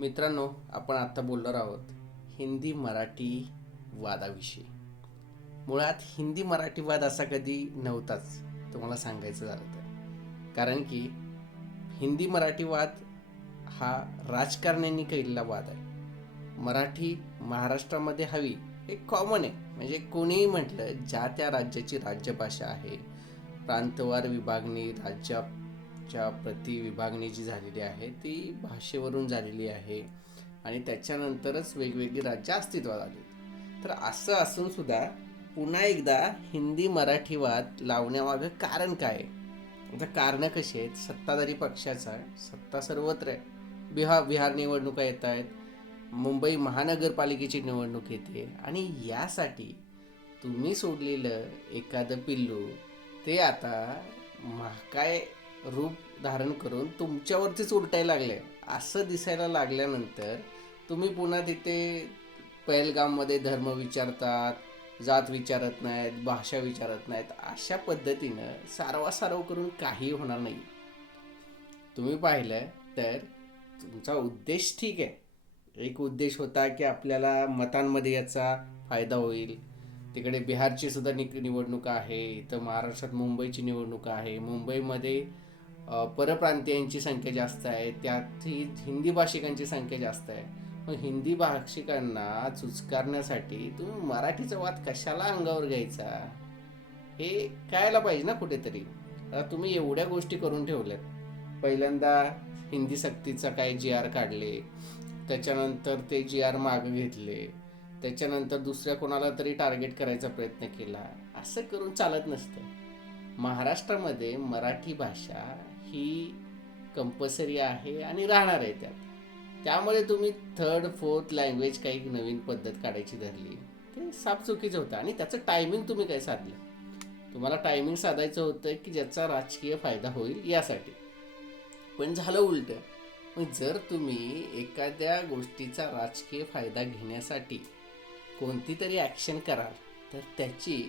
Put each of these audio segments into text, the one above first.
मित्रांनो आपण आता बोलणार आहोत हिंदी मराठी वादाविषयी. मुळात हिंदी मराठी वाद असा कधी नव्हताच तुम्हाला सांगायचं झालं तर. कारण की हिंदी मराठी वाद हा राजकारण्यांनी केलेला वाद आहे. मराठी महाराष्ट्रामध्ये हवी हे कॉमन आहे. म्हणजे कोणीही म्हटलं ज्या त्या राज्याची राज्यभाषा आहे प्रांतवार विभागणी राज्य प्रति विभागणी जी झालेली आहे ती भाषेवरून झालेली आहे आणि त्याच्यानंतरच वेगवेगळी राज्य अस्तित्वात आली. तर असं असून सुद्धा पुन्हा एकदा हिंदी मराठी वाद लावण्यामागं कारण काय? आता कारणं कशी आहेत? सत्ताधारी पक्षाचा सत्ता सर्वत्र आहे. बिहार बिहार निवडणुका येत आहेत. मुंबई महानगरपालिकेची निवडणूक येते. आणि यासाठी तुम्ही सोडलेलं एखादं पिल्लू ते आता महा काय रूप धारण करून तुमच्यावरतीच उलटायला लागले. असं दिसायला लागल्यानंतर तुम्ही पुन्हा तिथे पहलगाममध्ये धर्म विचारतात जात विचारत नाहीत भाषा विचारत नाहीत अशा पद्धतीनं सारवासारव करून काही होणार नाही. तुम्ही पाहिलं तर तुमचा उद्देश ठीक आहे. एक उद्देश होता की आपल्याला मतांमध्ये याचा फायदा होईल. तिकडे बिहारची सुद्धा नि निवडणूक आहे इथं महाराष्ट्रात मुंबईची निवडणूक आहे. मुंबईमध्ये परप्रांतीयांची संख्या जास्त आहे त्यात ही हिंदी भाषिकांची संख्या जास्त आहे. मग हिंदी भाषिकांना चुचकारण्यासाठी तुम्ही मराठीचा वाद कशाला अंगावर घ्यायचा? हे कळायला पाहिजे ना कुठेतरी. तुम्ही एवढ्या गोष्टी करून ठेवल्यात. पहिल्यांदा हिंदी सक्तीचा काय जी आर काढले त्याच्यानंतर ते जी आर मागं घेतले त्याच्यानंतर दुसऱ्या कोणाला तरी टार्गेट करायचा प्रयत्न केला असं करून चालत नसतं. महाराष्ट्रामध्ये मराठी भाषा ही कंपल्सरी आहे आणि राहणार आहे त्यात. त्यामुळे तुम्ही थर्ड फोर्थ लँग्वेज काही नवीन पद्धत काढायची धरली ते साफ चुकीचं होतं. आणि त्याचं टायमिंग तुम्ही काय साधलं? तुम्हाला टायमिंग साधायचं होतं की ज्याचा राजकीय फायदा होईल यासाठी. पण झालं उलट. मग जर तुम्ही एखाद्या गोष्टीचा राजकीय फायदा घेण्यासाठी कोणती तरी ॲक्शन कराल तर त्याची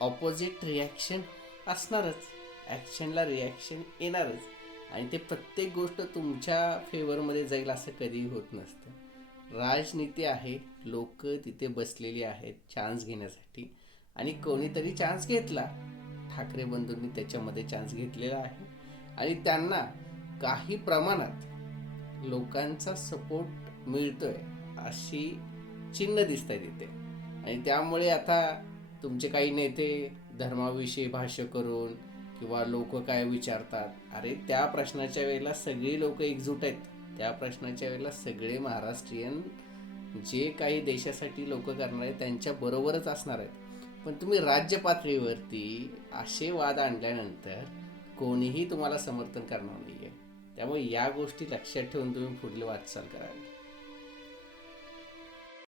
ऑपोजिट रिॲक्शन असणारच. ॲक्शनला रिॲक्शन येणारच. आणि ते प्रत्येक गोष्ट तुमच्या फेवरमध्ये जाईल असं कधीही होत नसतं. राजनीती आहे. लोक तिथे बसलेली आहेत चान्स घेण्यासाठी. आणि कोणीतरी चान्स घेतला. ठाकरे बंधूंनी त्याच्यामध्ये चान्स घेतलेला आहे. आणि त्यांना काही प्रमाणात लोकांचा सपोर्ट मिळतोय अशी चिन्ह दिसत आहे तिथे. आणि त्यामुळे आता तुमचे काही नेते धर्माविषयी भाष्य करून किंवा लोक काय विचारतात अरे त्या प्रश्नाच्या वेळेला सगळी लोक एकजूट आहेत. त्या प्रश्नाच्या वेळेला सगळे महाराष्ट्रीयन जे काही देशासाठी लोक करणार आहेत त्यांच्या बरोबरच असणार आहेत. पण तुम्ही राज्य पातळीवरती असे वाद आणल्यानंतर कोणीही तुम्हाला समर्थन करणार नाही आहे त्यामुळे या गोष्टी लक्षात ठेवून तुम्ही पुढली वाटचाल करावी.